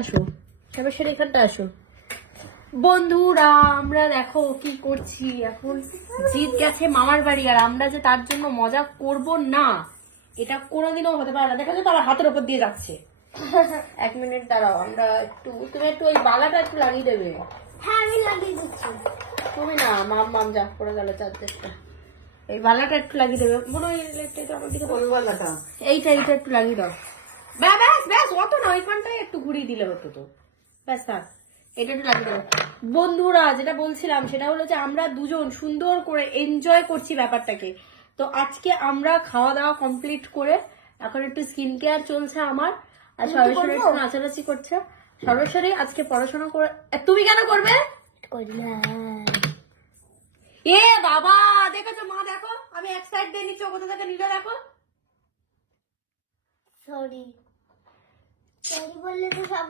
আসো সবার এখানটা আসো বন্ধুরা, আমরা দেখো কি করছি এখন। জিৎ গেছে মামার বাড়ি, আর আমরা যে তার জন্য মজা করব না এটা কোনোদিনও হতে পারে না। দেখা যাচ্ছে তার হাতের উপর দিয়ে যাচ্ছে। 1 মিনিট দাঁড়াও, আমরা তুমি একটু ওই বালাটা একটু লাগিয়ে দেবে। হ্যাঁ আমি লাগিয়ে দিচ্ছি। তুমি না, মাম যা পড়ে গেল চারটেটা। এই বালাটা একটু লাগিয়ে দেবে মনে হয়। এইটা একটু লাগিয়ে দাও। ব্যাস ব্যাস, অত না, ওইখানটায় একটু ঘুরিয়ে দিলে হতো তো। ব্যাস থাক, এটা একটু লাগিয়ে দেবো। বন্ধুরা, যেটা বলছিলাম সেটা হলো যে আমরা দুজন সুন্দর করে এনজয় করছি ব্যাপারটাকে। তো আজকে আমরা খাওয়া দাওয়া কমপ্লিট করে এখন একটু স্কিন কেয়ার চলছে আমার, আর সর্বেশ্বরী একটু নাচানাচি করছে। সর্বেশ্বরী আজকে পড়াশোনা করে, তুমি কেন করবে? এ বাবা, দেখেছো মা, দেখো আমি এক সাইড দিয়ে নিচ্ছি, কোথা থেকে নিলে দেখো। সরি বললে তো সব